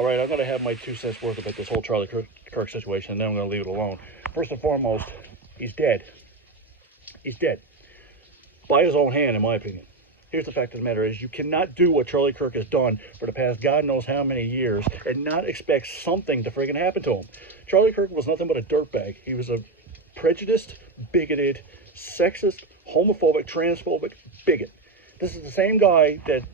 All right, I'm going to have my 2 cents worth about this whole Charlie Kirk situation, and then I'm going to leave it alone. First and foremost, he's dead. He's dead. By his own hand, in my opinion. Here's the fact of the matter is, you cannot do what Charlie Kirk has done for the past God knows how many years and not expect something to friggin' happen to him. Charlie Kirk was nothing but a dirtbag. He was a prejudiced, bigoted, sexist, homophobic, transphobic bigot. This is the same guy that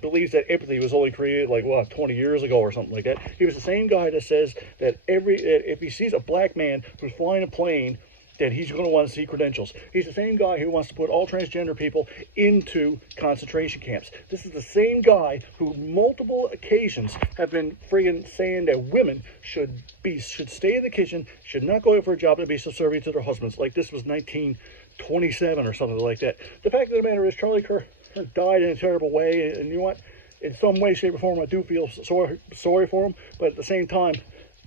believes that empathy was only created like 20 years ago or something like that. He was the same guy that says that if he sees a black man who's flying a plane, that he's going to want to see credentials. He's the same guy who wants to put all transgender people into concentration camps. This is the same guy who multiple occasions have been friggin' saying that women should stay in the kitchen, should not go out for a job and be subservient to their husbands. Like this was 1927 or something like that. The fact of the matter is, Charlie Kirk died in a terrible way, and you know what? In some way, shape, or form, I do feel sorry for him. But at the same time,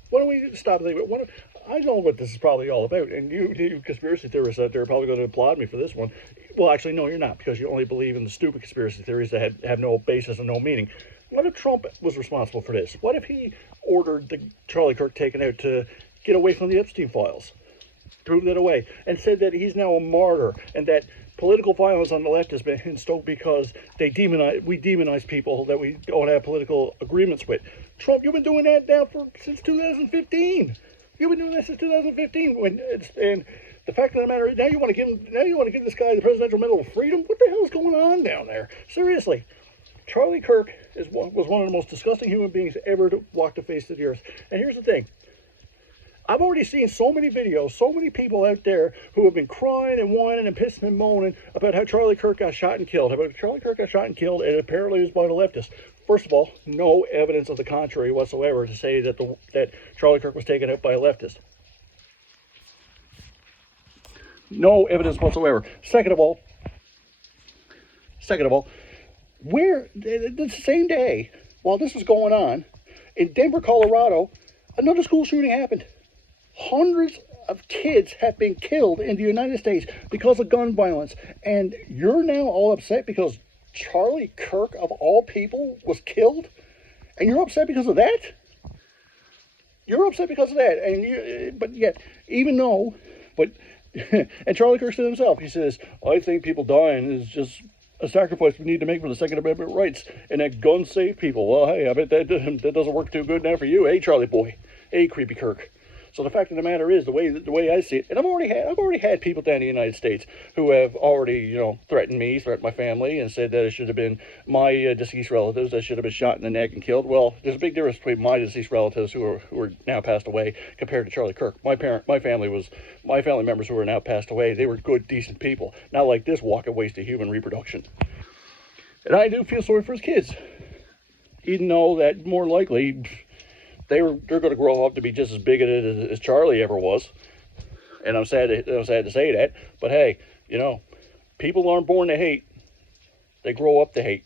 why don't we stop and think about I know what this is probably all about, and you conspiracy theorists out there are probably going to applaud me for this one. Well, actually, no, you're not, because you only believe in the stupid conspiracy theories that have no basis and no meaning. What if Trump was responsible for this? What if he ordered the Charlie Kirk taken out to get away from the Epstein files, threw that away, and said that he's now a martyr, and that political violence on the left has been stoked because we demonize people that we don't have political agreements with. Trump, you've been doing that now since 2015. You've been doing this since 2015, and the fact of the matter is, now you want to give this guy the Presidential Medal of Freedom. What the hell is going on down there? Seriously, Charlie Kirk was one of the most disgusting human beings ever to walk the face of the earth. And here's the thing: I've already seen so many videos, so many people out there who have been crying and whining and pissing and moaning about how Charlie Kirk got shot and killed. And apparently it was by the leftists. First of all, no evidence of the contrary whatsoever to say that Charlie Kirk was taken out by a leftist. No evidence whatsoever. Second of all, the same day, while this was going on, in Denver, Colorado, another school shooting happened. Hundreds of kids have been killed in the United States because of gun violence. And you're now all upset because Charlie Kirk, of all people, was killed? And you're upset because of that? You're upset because of that. And Charlie Kirk said himself, he says, I think people dying is just a sacrifice we need to make for the Second Amendment rights, and that guns save people. Well, hey, I bet that doesn't work too good now for you, hey, Charlie boy, hey, creepy Kirk. So the fact of the matter is, the way I see it, and I've already had people down in the United States who have already, threatened my family, and said that it should have been my deceased relatives that should have been shot in the neck and killed. Well, there's a big difference between my deceased relatives who are now passed away compared to Charlie Kirk. My family members who are now passed away, they were good, decent people, not like this walking waste of human reproduction. And I do feel sorry for his kids, even though that more likely they're going to grow up to be just as bigoted as Charlie ever was. And I'm sad to say that, but hey, people aren't born to hate; they grow up to hate.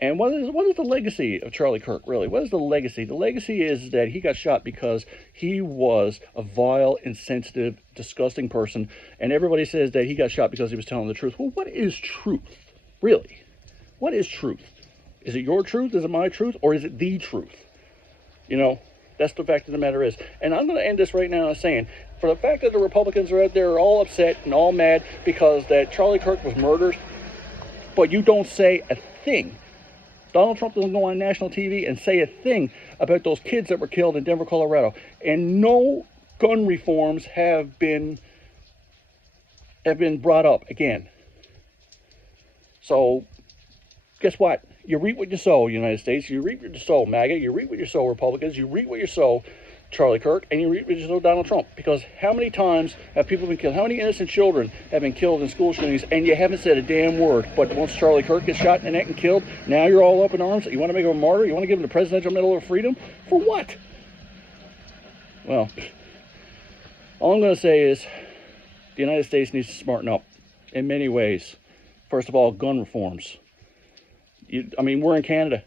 And what is the legacy of Charlie Kirk, really? What is the legacy? The legacy is that he got shot because he was a vile, insensitive, disgusting person, and everybody says that he got shot because he was telling the truth. Well, what is truth, really? What is truth? Is it your truth? Is it my truth? Or is it the truth? That's the fact of the matter is. And I'm going to end this right now saying, for the fact that the Republicans are out there all upset and all mad because that Charlie Kirk was murdered, but you don't say a thing. Donald Trump doesn't go on national TV and say a thing about those kids that were killed in Denver, Colorado. And no gun reforms have been brought up again. So, guess what? You reap what you sow, United States. You reap what you sow, MAGA. You reap what you sow, Republicans. You reap what you sow, Charlie Kirk. And you reap what you sow, Donald Trump. Because how many times have people been killed? How many innocent children have been killed in school shootings, and you haven't said a damn word? But once Charlie Kirk gets shot in the neck and killed, now you're all up in arms. You want to make him a martyr? You want to give him the Presidential Medal of Freedom? For what? Well, all I'm going to say is the United States needs to smarten up in many ways. First of all, gun reforms. We're in Canada.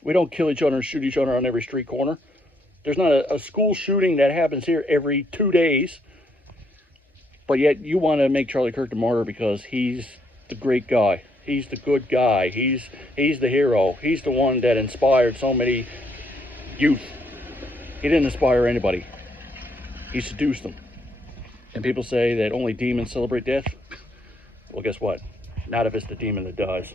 We don't kill each other and shoot each other on every street corner. There's not a school shooting that happens here every 2 days. But yet you want to make Charlie Kirk the martyr because he's the great guy. He's the good guy. He's the hero. He's the one that inspired so many youth. He didn't inspire anybody. He seduced them. And people say that only demons celebrate death. Well, guess what? Not if it's the demon that dies.